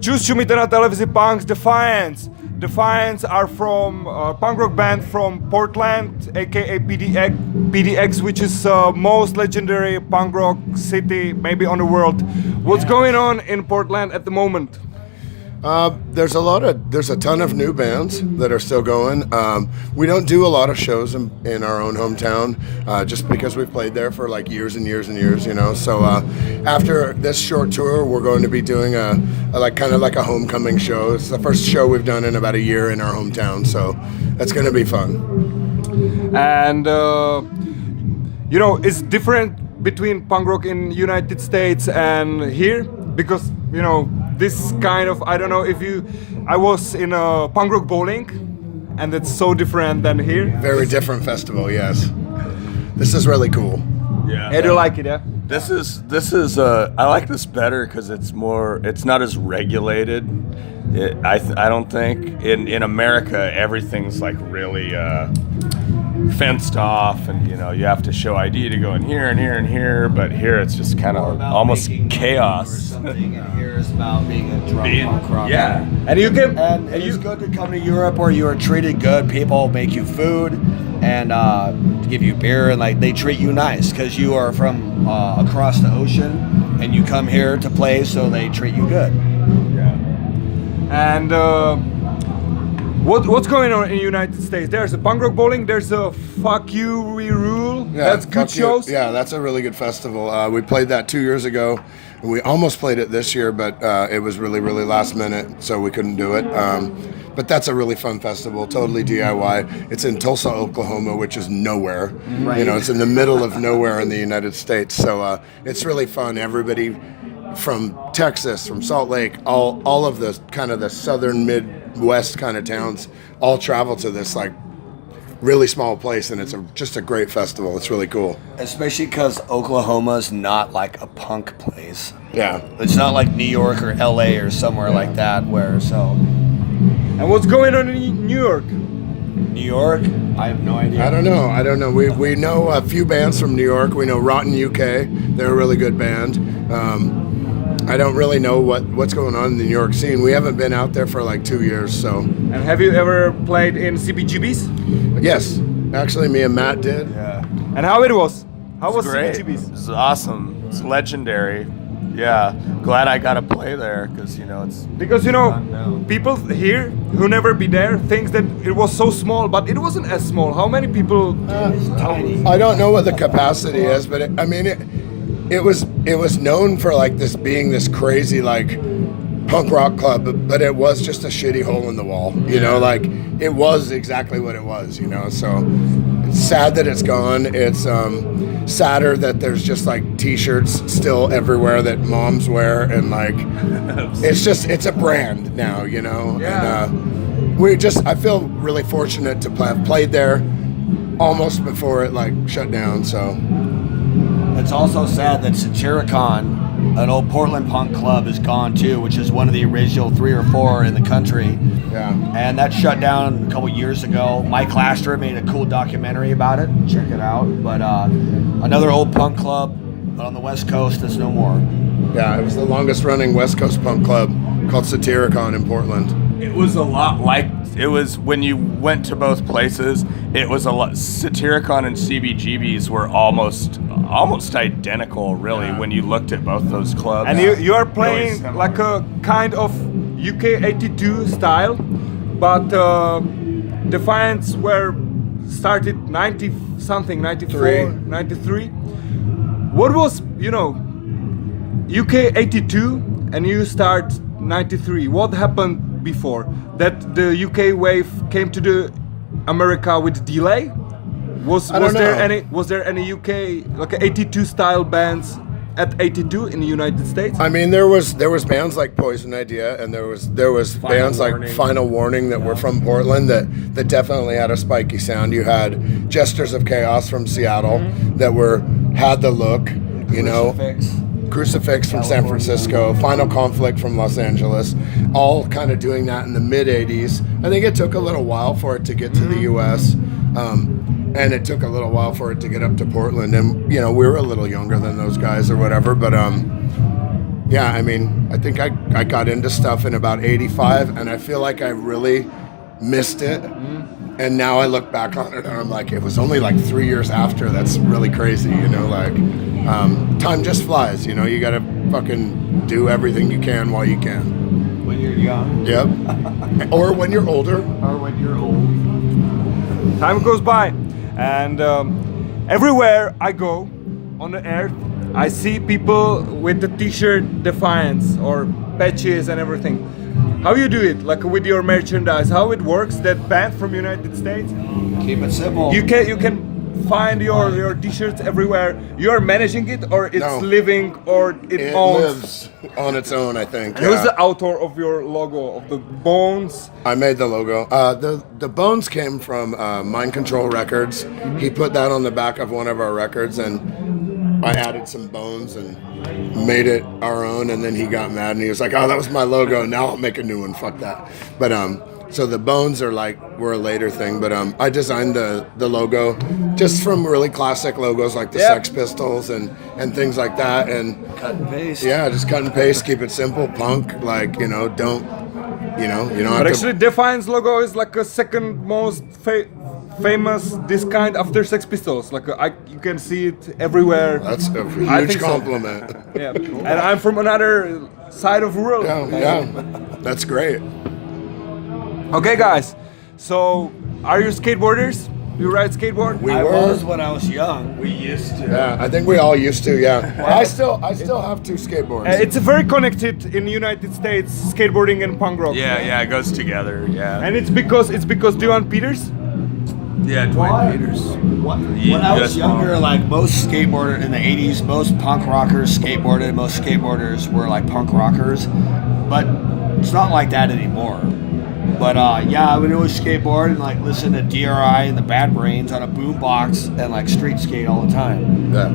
Čusčumite na Televize PUNK Defiance. Defiance are from punk rock band from Portland, aka PDX, which is most legendary punk rock city maybe on the world. What's going on in Portland at the moment? There's a ton of new bands that are still going. We don't do a lot of shows in our own hometown, just because we've played there for like years and years and years, you know. So after this short tour, we're going to be doing a kind of like a homecoming show. It's the first show we've done in about a year in our hometown, so that's going to be fun. And you know, it's different between punk rock in United States and here, because you know. This kind of, I don't know if I was in a punk rock bowling, and it's so different than here. Very different festival, yes. This is really cool. Yeah. I do like it, yeah? This is I like this better because it's not as regulated. I don't think, in America, everything's like really fenced off, and you know, you have to show ID to go in here and here and here, but here it's just kind of almost chaos. And here is about being a drunk punk rocker. Yeah, and it's good to come to Europe where you are treated good. People make you food and give you beer, and like they treat you nice because you are from across the ocean and you come here to play, so they treat you good. Yeah. And what's going on in the United States? There's a punk rock bowling. There's a fuck you, we rule. Yeah, that's good shows. Yeah, that's a really good festival. We played that 2 years ago. We almost played it this year, but it was really, really last minute, so we couldn't do it. But that's a really fun festival, totally DIY. It's in Tulsa, Oklahoma, which is nowhere. Right. You know, it's in the middle of nowhere in the United States. So it's really fun. Everybody from Texas, from Salt Lake, all of the kind of the southern Midwest kind of towns all travel to this like really small place, and it's just a great festival. It's really cool. Especially because Oklahoma's not like a punk place. Yeah. It's not like New York or LA or somewhere like that where, so. And what's going on in New York? New York? I have no idea. I don't know. We know a few bands from New York. We know Rotten UK. They're a really good band. I don't really know what's going on in the New York scene. We haven't been out there for like 2 years, so. And have you ever played in CBGBs? Yes, actually, me and Matt did. Yeah. And how it was? How was great. CBGBs? It's awesome. It's legendary. Yeah, glad I got to play there because you know it's because you know unknown. People here who never be there think that it was so small, but it wasn't as small. How many people? Tiny. I don't know what the capacity is, but it was known for like this being this crazy like punk rock club, but it was just a shitty hole in the wall. You know, like it was exactly what it was. You know, so it's sad that it's gone. It's sadder that there's just like T-shirts still everywhere that moms wear, and like it's a brand now. You know, Yeah. and I feel really fortunate to have played there almost before it like shut down. So. It's also sad that Satyricon, an old Portland punk club, is gone too, which is one of the original 3 or 4 in the country. Yeah. And that shut down a couple years ago. Mike Laster made a cool documentary about it. Check it out. But another old punk club, but on the West Coast, is no more. Yeah, it was the longest running West Coast punk club called Satyricon in Portland. It was a lot like it was when you went to both places. It was a lot. Satyricon and CBGBs were almost identical, really, when you looked at both those clubs. And you are playing similar. like a kind of UK 82 style, but Defiance were started 90 something, 94, 93. What was, you know, UK 82 and you start 93? What happened before that? The UK wave came to the America with delay? Was there any UK like 82 style bands at 82 in the United States? I mean, there was bands like Poison Idea, and there was bands like Final Warning that were from Portland that definitely had a spiky sound. You had Jesters of Chaos from Seattle that had the look, you know. Crucifix from San Francisco, Final Conflict from Los Angeles, all kind of doing that in the mid 80s. I think it took a little while for it to get to the US. And it took a little while for it to get up to Portland, and you know, we were a little younger than those guys or whatever, but yeah, I mean, I think I got into stuff in about 85, and I feel like I really missed it. And now I look back on it and I'm like, it was only like 3 years after. That's really crazy, you know, like time just flies, you know, you gotta fucking do everything you can while you can. When you're young. Yep. Or when you're older. Or when you're old. Time goes by, and everywhere I go on the earth, I see people with the t-shirt Defiance or patches and everything. How you do it, like with your merchandise? How it works? That band from United States? Keep it simple. You can find your t-shirts everywhere. You are managing it, or it's No. living, or It owns. lives on its own, I think. And who's the author of your logo, of the bones? I made the logo. The bones came from Mind Control Records. He put that on the back of one of our records, and I added some bones and made it our own. And then he got mad and he was like, "Oh, that was my logo. Now I'll make a new one. Fuck that." But so the bones were a later thing. But I designed the logo just from really classic logos like the Yep. Sex Pistols and things like that. And Cut and paste. yeah, just cut and paste, keep it simple, punk. Like, you know, don't But have actually, Defiance logo is like a second most famous this kind after Sex Pistols. Like you can see it everywhere. That's a I huge think so. compliment. Yeah, and I'm from another side of the world. Yeah, that's great. Okay, guys. So, are you skateboarders? You ride skateboard? I was when I was young. We used to. Yeah, I think we all used to. Yeah, I still have 2 skateboards. It's very connected in the United States, skateboarding and punk rock. Yeah, it goes together. Yeah. And it's because Dylan Peters. Yeah, Dwight Peters. When I was younger, like most skateboarders in the 80s, most punk rockers skateboarded. Most skateboarders were like punk rockers. But it's not like that anymore. But yeah, I would always skateboard and like listen to DRI and the Bad Brains on a boombox and like street skate all the time. Yeah.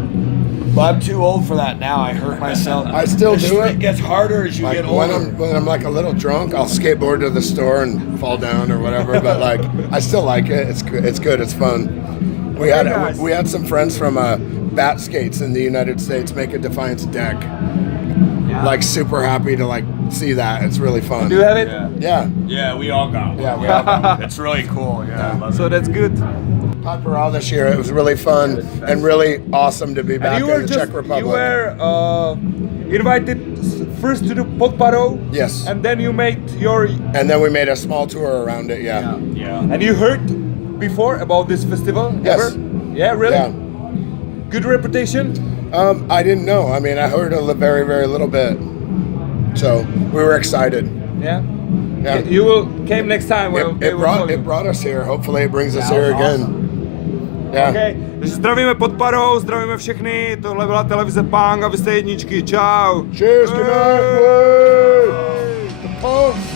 But I'm too old for that now. I hurt myself. I still do it. It gets harder as you Like get older. when I'm like a little drunk, I'll skateboard to the store and fall down or whatever. But like, I still like it. It's good. It's fun. guys. We had some friends from Bat Skates in the United States make a Defiance deck. Like super happy to like see that. It's really fun. Do you have it? Yeah. Yeah, we all got one. Yeah, we all got It's really cool. Yeah. I love So it. that's good. Pod Parou this year. It was really fun and really awesome to be back And you in were the Czech Republic. you were invited first to the Pod Parou. Yes. And then you made your And then we made a small tour around it. Yeah. Yeah. and you heard before about this festival? Yes. Ever? Yeah, really? Yeah. Good reputation? I didn't know. I mean, I heard a very, very little bit. So we were excited. Yeah. Yeah. You will came next time. It brought us here. Hopefully it brings us here again. Yeah. Okay. Takže zdravíme Pod Parou, zdravíme všechny. Tohle byla Televize PUNK a vy jste jedničky. Čau. Cheers, good night. Hey. The Punks.